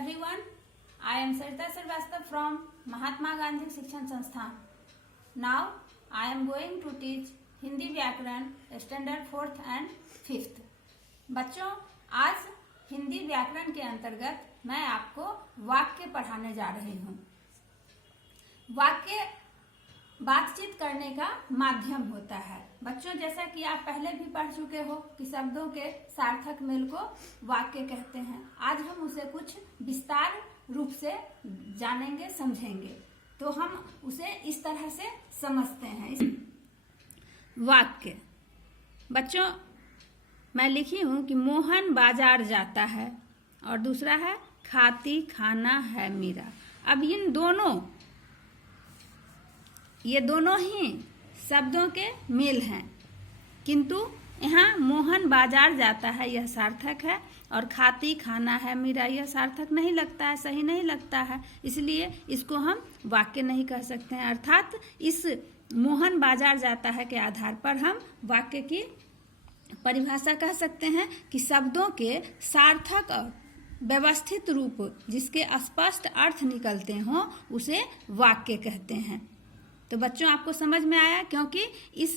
everyone. I am Sarita Srivastava from Mahatma Gandhi Shikshan Sansthan. Now I am going to teach Hindi व्याकरण standard 4th and 5th. बच्चों, आज हिंदी व्याकरण के अंतर्गत मैं आपको वाक्य पढ़ाने जा रही हूँ. वाक्य बातचीत करने का माध्यम होता है. बच्चों, जैसा कि आप पहले भी पढ़ चुके हो कि शब्दों के सार्थक मेल को वाक्य कहते हैं. आज हम उसे कुछ विस्तार रूप से जानेंगे, समझेंगे. तो हम उसे इस तरह से समझते हैं. वाक्य. बच्चों, मैं लिखी हूं कि मोहन बाजार जाता है और दूसरा है खाती खाना है मीरा. अब ये दोनों ही शब्दों के मेल हैं, किंतु यहाँ मोहन बाजार जाता है यह सार्थक है और खाती खाना है मीरा यह सार्थक नहीं लगता है, सही नहीं लगता है. इसलिए इसको हम वाक्य नहीं कह सकते हैं. अर्थात इस मोहन बाजार जाता है के आधार पर हम वाक्य की परिभाषा कह सकते हैं कि शब्दों के सार्थक और व्यवस्थित रूप जिसके स्पष्ट अर्थ निकलते हों उसे वाक्य कहते हैं. तो बच्चों, आपको समझ में आया, क्योंकि इस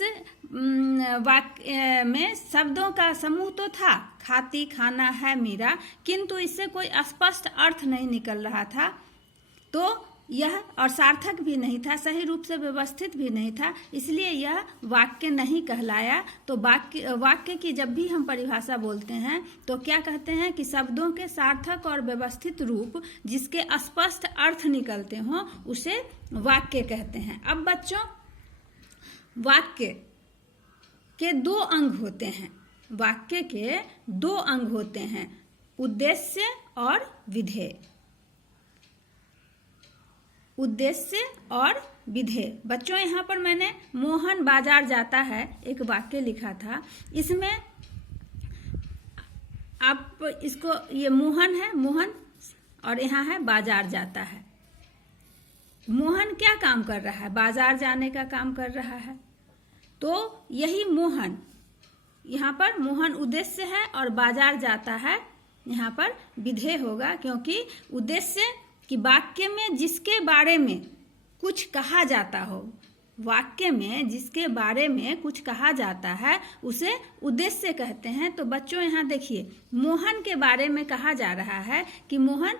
वाक्य में शब्दों का समूह तो था, खाती खाना है मीरा, किंतु इससे कोई स्पष्ट अर्थ नहीं निकल रहा था. तो यह और सार्थक भी नहीं था, सही रूप से व्यवस्थित भी नहीं था, इसलिए यह वाक्य नहीं कहलाया. तो वाक्य की जब भी हम परिभाषा बोलते हैं तो क्या कहते हैं कि शब्दों के सार्थक और व्यवस्थित रूप जिसके स्पष्ट अर्थ निकलते हों उसे वाक्य कहते हैं. अब बच्चों, वाक्य के दो अंग होते हैं. वाक्य के दो अंग होते हैं, उद्देश्य और विधेय. उद्देश्य और विधेय. बच्चों, यहाँ पर मैंने मोहन बाजार जाता है एक वाक्य लिखा था. इसमें आप इसको, ये मोहन है, मोहन, और यहाँ है बाजार जाता है. मोहन क्या काम कर रहा है? बाजार जाने का काम कर रहा है. तो यही मोहन, यहाँ पर मोहन उद्देश्य है और बाजार जाता है यहाँ पर विधेय होगा, क्योंकि उद्देश्य कि वाक्य में जिसके बारे में कुछ कहा जाता हो, वाक्य में जिसके बारे में कुछ कहा जाता है उसे उद्देश्य कहते हैं. तो बच्चों, यहाँ देखिए, मोहन के बारे में कहा जा रहा है कि मोहन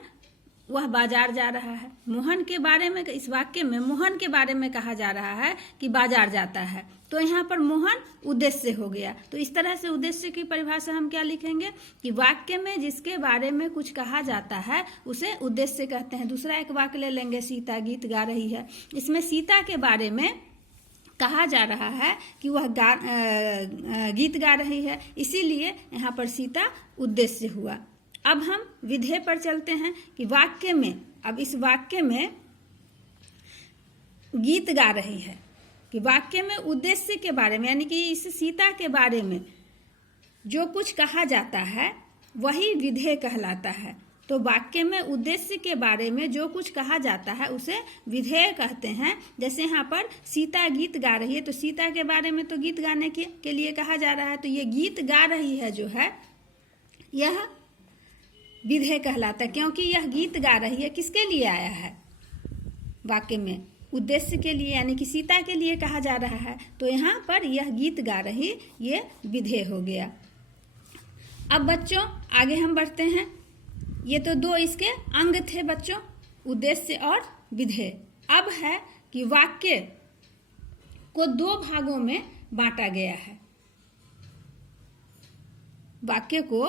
वह बाजार जा रहा है. मोहन के बारे में, इस वाक्य में मोहन के बारे में कहा जा रहा है कि बाजार जाता है. तो यहाँ पर मोहन उद्देश्य हो गया. तो इस तरह से उद्देश्य की परिभाषा हम क्या लिखेंगे कि वाक्य में जिसके बारे में कुछ कहा जाता है उसे उद्देश्य कहते हैं. दूसरा एक वाक्य ले लेंगे, सीता गीत गा रही है. इसमें सीता के बारे में कहा जा रहा है कि वह गीत गा रही है, इसीलिए यहाँ पर सीता उद्देश्य हुआ. अब हम विधेय पर चलते हैं कि वाक्य में, अब इस वाक्य में गीत गा रही है, कि वाक्य में उद्देश्य के बारे में, यानी कि इस सीता के बारे में जो कुछ कहा जाता है वही विधेय कहलाता है. तो वाक्य में उद्देश्य के बारे में जो कुछ कहा जाता है उसे विधेय कहते हैं. जैसे यहाँ पर सीता गीत गा रही है, तो सीता के बारे में तो गीत गाने के लिए कहा जा रहा है, तो ये गीत गा रही है जो है यह विधेय कहलाता है, क्योंकि यह गीत गा रही है किसके लिए आया है? वाक्य में उद्देश्य के लिए, यानी कि सीता के लिए कहा जा रहा है. तो यहाँ पर यह गीत गा रही, ये विधेय हो गया. अब बच्चों, आगे हम बढ़ते हैं. ये तो दो इसके अंग थे बच्चों, उद्देश्य और विधेय. अब है कि वाक्य को दो भागों में बांटा गया है. वाक्य को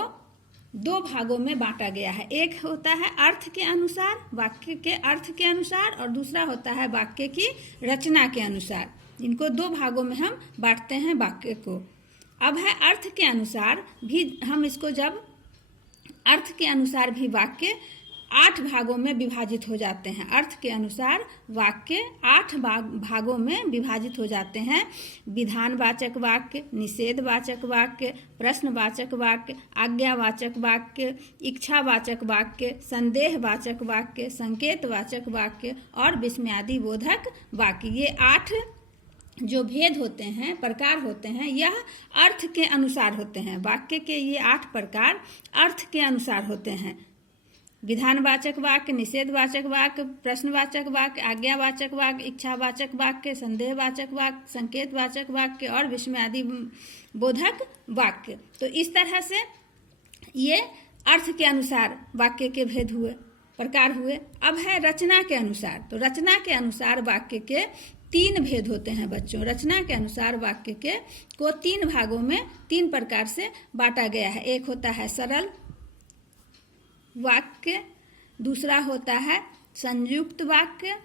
दो भागों में बांटा गया है. एक होता है अर्थ के अनुसार, वाक्य के अर्थ के अनुसार, और दूसरा होता है वाक्य की रचना के अनुसार. इनको दो भागों में हम बांटते हैं वाक्य को. अब है अर्थ के अनुसार भी, हम इसको जब अर्थ के अनुसार भी वाक्य 8 भागों में विभाजित हो जाते हैं. अर्थ के अनुसार वाक्य 8 भागों में विभाजित हो जाते हैं. विधानवाचक वाक्य, निषेधवाचक वाक्य, प्रश्नवाचक वाक्य, आज्ञावाचक वाक्य, इच्छावाचक वाक्य, संदेहवाचक वाक्य, संकेतवाचक वाक्य और विस्मयादिबोधक वाक्य. ये 8 जो भेद होते हैं, प्रकार होते हैं, यह अर्थ के अनुसार होते हैं. वाक्य के ये 8 प्रकार अर्थ के अनुसार होते हैं. विधानवाचक वाक्य, निषेधवाचक वाक्य, प्रश्नवाचक वाक्य, आज्ञावाचक वाक्य, इच्छावाचक वाक्य, संदेहवाचक वाक्य, संकेतवाचक वाक्य और विस्मयादि बोधक वाक्य। तो इस तरह से ये अर्थ के अनुसार वाक्य के भेद हुए, प्रकार हुए। अब है रचना के अनुसार। तो रचना के अनुसार वाक्य के 3 भेद होते हैं बच्चों। रचना के अनुसार वाक्य के को 3 भागों में 3 प्रकार से बांटा गया है। एक होता है सरल वाक्य, दूसरा होता है संयुक्त वाक्य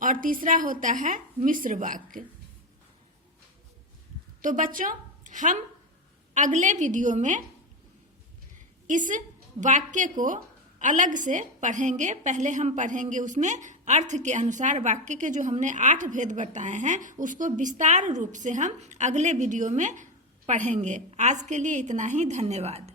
और तीसरा होता है मिश्र वाक्य। तो बच्चों हम अगले वीडियो में इस वाक्य को अलग से पढ़ेंगे। पहले हम पढ़ेंगे उसमें अर्थ के अनुसार वाक्य के जो हमने 8 भेद बताए हैं उसको विस्तार रूप से हम अगले वीडियो में पढ़ेंगे। आज के लिए इतना ही, धन्यवाद।